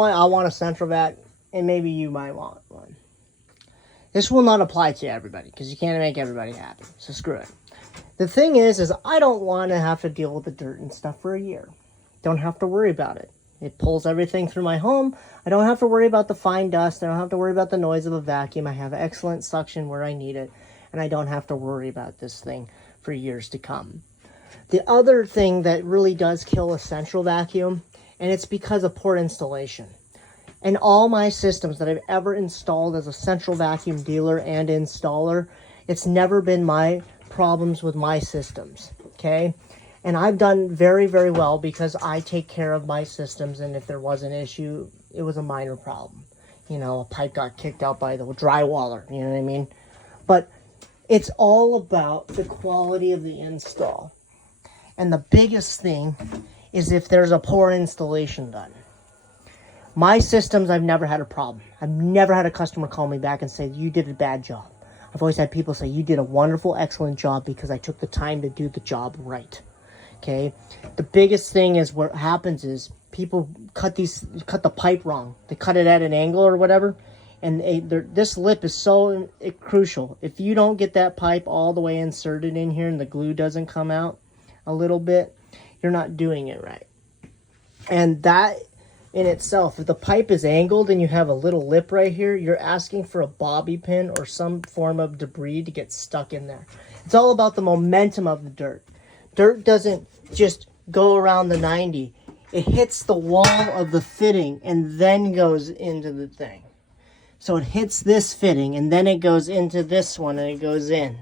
I want a central vac, and maybe you might want one. This will not apply to everybody because you can't make everybody happy. So screw it. The thing is I don't want to have to deal with the dirt and stuff for a year. Don't have to worry about it. It pulls everything through my home. I don't have to worry about the fine dust. I don't have to worry about the noise of a vacuum. I have excellent suction where I need it. And I don't have to worry about this thing for years to come. The other thing that really does kill a central vacuum, and it's because of poor installation. In all my systems that I've ever installed as a central vacuum dealer and installer, it's never been my problems with my systems, okay? And I've done very, very well because I take care of my systems, and if there was an issue, it was a minor problem. You know, a pipe got kicked out by the drywaller, you know what I mean? But it's all about the quality of the install. And the biggest thing is if there's a poor installation done. My systems, I've never had a problem. I've never had a customer call me back and say, you did a bad job. I've always had people say, you did a wonderful, excellent job because I took the time to do the job right. Okay? The biggest thing is what happens is people cut the pipe wrong. They cut it at an angle or whatever. And this lip is so crucial. If you don't get that pipe all the way inserted in here and the glue doesn't come out a little bit, you're not doing it right. And that in itself, if the pipe is angled and you have a little lip right here, you're asking for a bobby pin or some form of debris to get stuck in there. It's all about the momentum of the dirt. Dirt doesn't just go around the 90. It hits the wall of the fitting and then goes into the thing. So it hits this fitting and then it goes into this one and it goes in.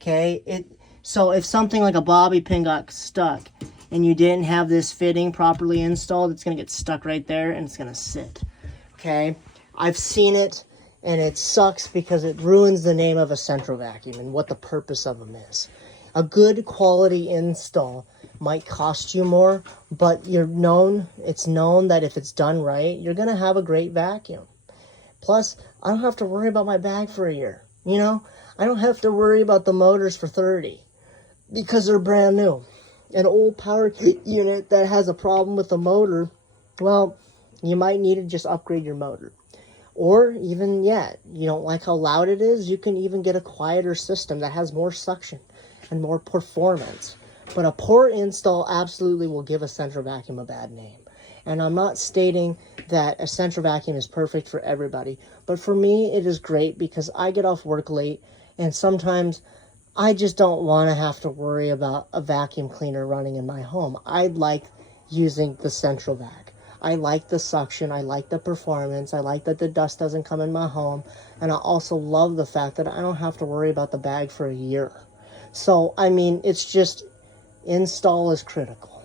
Okay? So if something like a bobby pin got stuck and you didn't have this fitting properly installed, it's going to get stuck right there and it's going to sit. Okay? I've seen it, and it sucks because it ruins the name of a central vacuum and what the purpose of them is. A good quality install might cost you more, but it's known that if it's done right, you're going to have a great vacuum. Plus, I don't have to worry about my bag for a year. You know, I don't have to worry about the motors for 30 because they're brand new. An old power unit that has a problem with the motor, well, you might need to just upgrade your motor. Or even yet, you don't like how loud it is, you can even get a quieter system that has more suction and more performance. But a poor install absolutely will give a central vacuum a bad name. And I'm not stating that a central vacuum is perfect for everybody, but for me it is great because I get off work late and sometimes I just don't want to have to worry about a vacuum cleaner running in my home. I like using the central vac. I like the suction. I like the performance. I like that the dust doesn't come in my home. And I also love the fact that I don't have to worry about the bag for a year. So, I mean, it's just, install is critical.